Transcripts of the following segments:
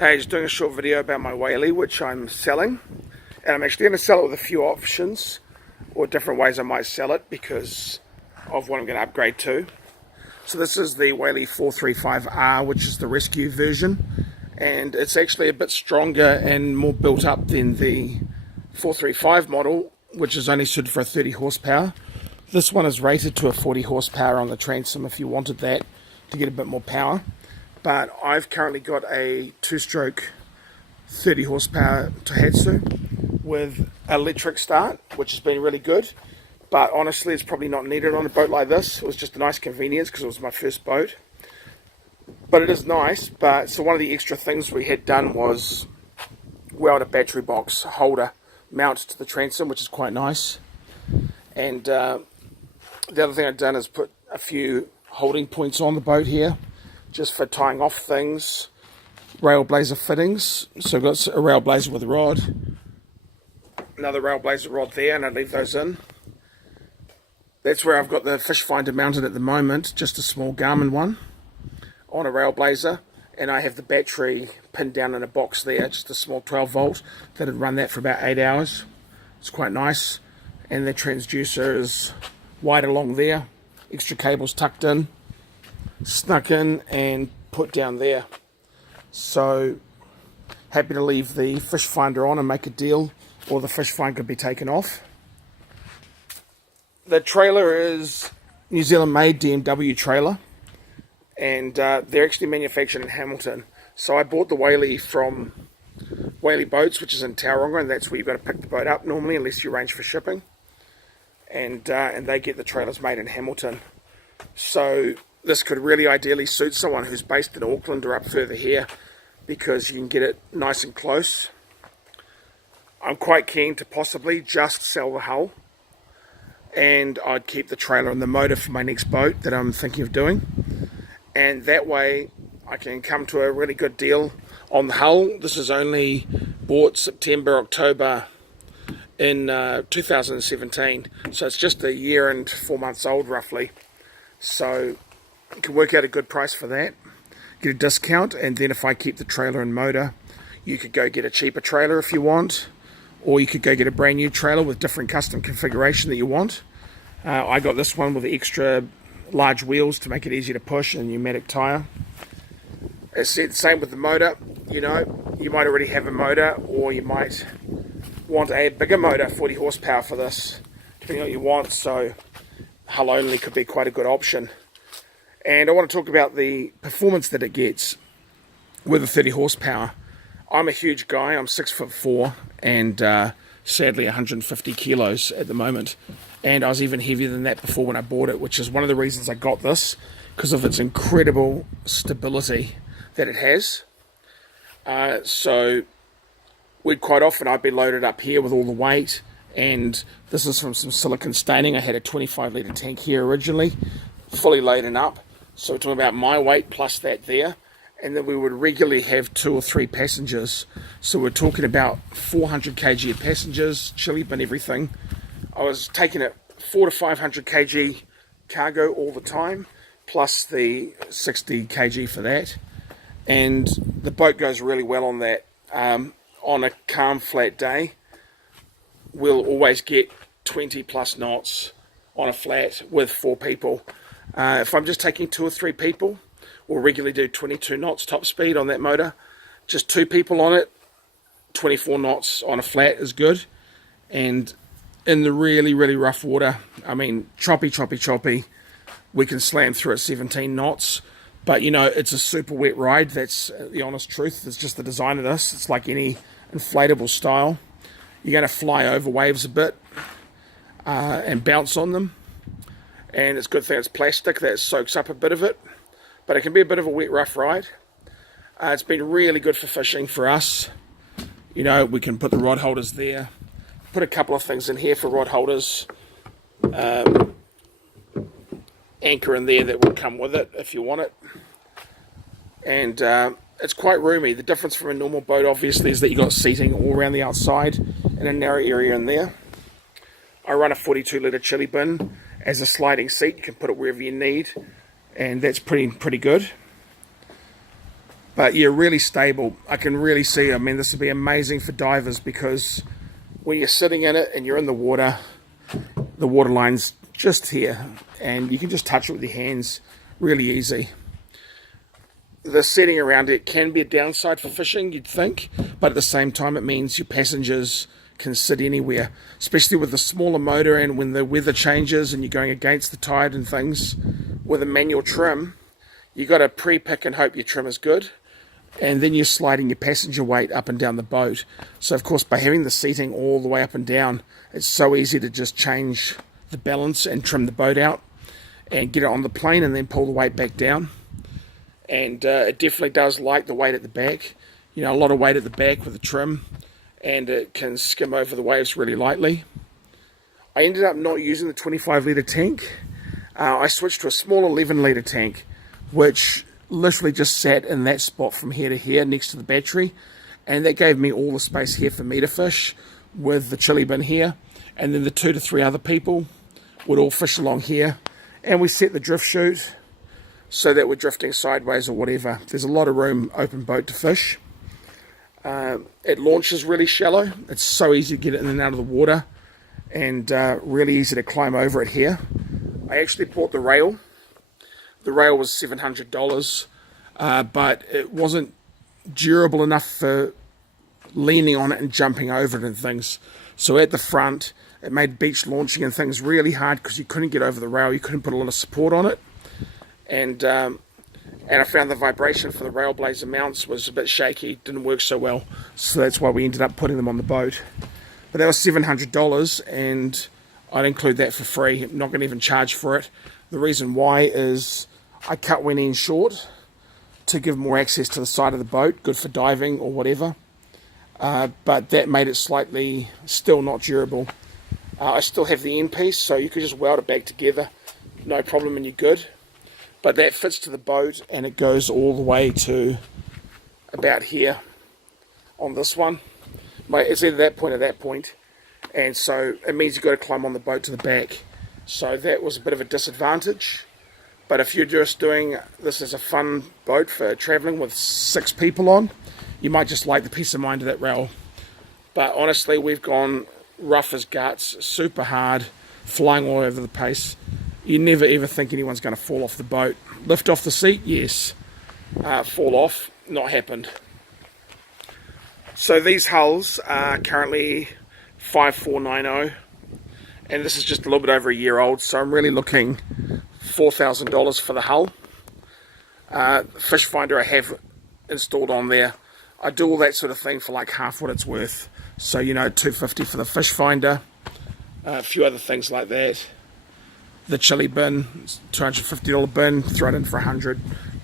Hey, just doing a short video about my Whaley, which I'm selling. And I'm actually going to sell it with a few options, or different ways I might sell it, because of what I'm going to upgrade to. So this is the Whaley 435R, which is the rescue version. And it's actually a bit stronger and more built up than the 435 model, which is only suited for a 30 horsepower. This one is rated to a 40 horsepower on the transom if you wanted that to get a bit more power. But I've currently got a two-stroke 30 horsepower Tohatsu with electric start, which has been really good. But honestly, it's probably not needed on a boat like this. It was just a nice convenience because it was my first boat. But it is nice. So one of the extra things we had done was weld a battery box holder mount to the transom, which is quite nice. And the other thing I've done is put a few holding points on the boat here, just for tying off things, Railblazer fittings. So I've got a Railblazer with a rod, another Railblazer rod there, and I leave those in. That's where I've got the fish finder mounted at the moment, just a small Garmin one on a Railblazer, and I have the battery pinned down in a box there, just a small 12 volt that'd run that for about 8 hours. It's quite nice, and the transducer is wide along there, extra cables tucked in, snuck in and put down there. So happy to leave the fish finder on and make a deal, or the fish finder could be taken off. The trailer is New Zealand made DMW trailer, and they're actually manufactured in Hamilton. So I bought the Whaley from Whaley Boats, which is in Tauranga, and that's where you've got to pick the boat up normally unless you arrange for shipping, and they get the trailers made in Hamilton. So this could really ideally suit someone who's based in Auckland or up further here, because you can get it nice and close. I'm quite keen to possibly just sell the hull, and I'd keep the trailer and the motor for my next boat that I'm thinking of doing, and that way I can come to a really good deal on the hull. This is only bought September, October in 2017, so it's just a year and 4 months old roughly. So you can work out a good price for that, get a discount, and then if I keep the trailer and motor, you could go get a cheaper trailer if you want, or you could go get a brand new trailer with different custom configuration that you want. I got this one with extra large wheels to make it easier to push and pneumatic tyre. As said, same with the motor. You know, you might already have a motor, or you might want a bigger motor, 40 horsepower for this, depending on what you want. So hull only could be quite a good option. And I want to talk about the performance that it gets with a 30 horsepower. I'm a huge guy. I'm 6'4", and sadly 150 kilos at the moment. And I was even heavier than that before when I bought it, which is one of the reasons I got this, because of its incredible stability that it has. So quite often I'd be loaded up here with all the weight, and this is from some silicon staining. I had a 25 litre tank here originally, fully laden up. So we're talking about my weight plus that there, and then we would regularly have 2 or 3 passengers. So we're talking about 400 kg of passengers, chili bin, everything. I was taking it 400 to 500 kg cargo all the time, plus the 60 kg for that. And the boat goes really well on that. On a calm, flat day, we'll always get 20 plus knots on a flat with 4 people. If I'm just taking 2 or 3 people, we'll regularly do 22 knots top speed on that motor. Just 2 people on it, 24 knots on a flat is good. And in the really, really rough water, I mean, choppy, we can slam through at 17 knots. But, you know, it's a super wet ride. That's the honest truth. It's just the design of this. It's like any inflatable style. You're going to fly over waves a bit and bounce on them. And it's a good thing it's plastic, that soaks up a bit of it, but it can be a bit of a wet, rough ride. It's been really good for fishing for us. You know, we can put the rod holders there, put a couple of things in here for rod holders, anchor in there that will come with it if you want it, and it's quite roomy. The difference from a normal boat obviously is that you've got seating all around the outside and a narrow area in there. I run a 42 litre chili bin as a sliding seat. You can put it wherever you need, and that's pretty good. But yeah, really stable. I can really see, I mean, this would be amazing for divers, because when you're sitting in it and you're in the water line's just here, and you can just touch it with your hands, really easy. The setting around it can be a downside for fishing, you'd think, but at the same time it means your passengers can sit anywhere, especially with the smaller motor, and when the weather changes and you're going against the tide and things. With a manual trim, you got to pre-pick and hope your trim is good, and then you're sliding your passenger weight up and down the boat. So of course, by having the seating all the way up and down, it's so easy to just change the balance and trim the boat out and get it on the plane and then pull the weight back down. And it definitely does like the weight at the back, you know, a lot of weight at the back with the trim, and it can skim over the waves really lightly. I ended up not using the 25 litre tank. I switched to a small 11 litre tank, which literally just sat in that spot from here to here next to the battery, and that gave me all the space here for me to fish with the chili bin here, and then the 2 to 3 other people would all fish along here, and we set the drift chute so that we're drifting sideways or whatever. There's a lot of room, open boat to fish. It launches really shallow. It's so easy to get it in and out of the water, and really easy to climb over it here. I actually bought the rail. The rail was $700, but it wasn't durable enough for leaning on it and jumping over it and things. So at the front, it made beach launching and things really hard, because you couldn't get over the rail. You couldn't put a lot of support on it. And I found the vibration for the rail blazer mounts was a bit shaky, didn't work so well, so that's why we ended up putting them on the boat. But that was $700, and I'd include that for free. I'm not going to even charge for it. The reason why is I cut one end short to give more access to the side of the boat, good for diving or whatever, but that made it slightly still not durable. I still have the end piece, so you could just weld it back together, no problem, and you're good. But that fits to the boat, and it goes all the way to about here on this one. It's either that point or that point, and so it means you've got to climb on the boat to the back. So that was a bit of a disadvantage. But if you're just doing this as a fun boat for traveling with 6 people on, you might just like the peace of mind of that rail. But honestly, we've gone rough as guts, super hard, flying all over the place. You never ever think anyone's going to fall off the boat. Lift off the seat, yes. Fall off, not happened. So these hulls are currently 5490, and this is just a little bit over a year old, so I'm really looking $4,000 for the hull. Fish finder I have installed on there. I do all that sort of thing for like half what it's worth. So, you know, $250 for the fish finder, a few other things like that. The chili bin, $250 bin, throw it in for $100,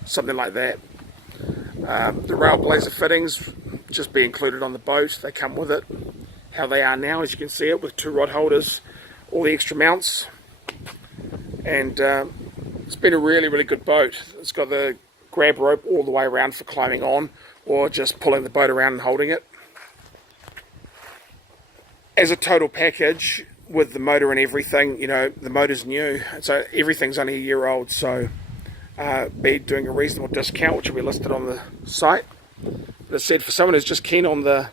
something like that. The rail blazer fittings just be included on the boat. They come with it, how they are now, as you can see it, with 2 rod holders, all the extra mounts. And it's been a really, really good boat. It's got the grab rope all the way around for climbing on, or just pulling the boat around and holding it. As a total package, with the motor and everything, you know, the motor's new, so everything's only a year old, so be doing a reasonable discount, which will be listed on the site. But as I said, for someone who's just keen on the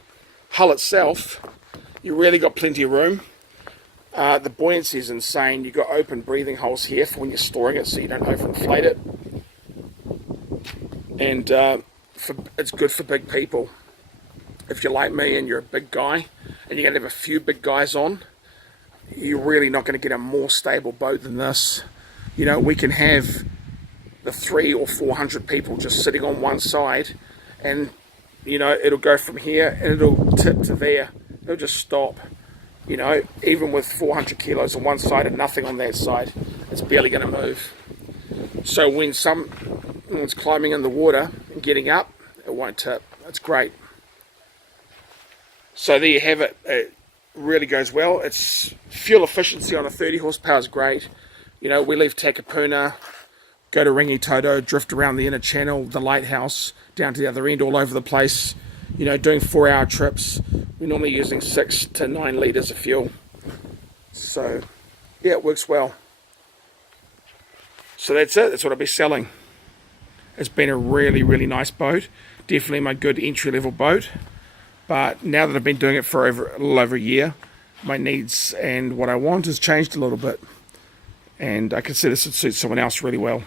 hull itself, you really got plenty of room. The buoyancy is insane. You've got open breathing holes here for when you're storing it, so you don't overinflate it. And it's good for big people. If you're like me and you're a big guy, and you're going to have a few big guys on, you're really not going to get a more stable boat than this. You know, we can have the 300 or 400 people just sitting on one side, and you know, it'll go from here and it'll tip to there. It'll just stop. You know, even with 400 kilos on one side and nothing on that side, it's barely going to move. So when someone's climbing in the water and getting up, it won't tip. It's great. So there you have it. It really goes well. Its fuel efficiency on a 30 horsepower is great. You know, we leave Takapuna, go to Rangitoto, drift around the inner channel, the lighthouse, down to the other end, all over the place. You know, doing 4-hour trips. We're normally using 6 to 9 litres of fuel. So, yeah, it works well. So that's it. That's what I'll be selling. It's been a really, really nice boat. Definitely my good entry-level boat. But now that I've been doing it for a little over a year, my needs and what I want has changed a little bit. And I consider this would suit someone else really well.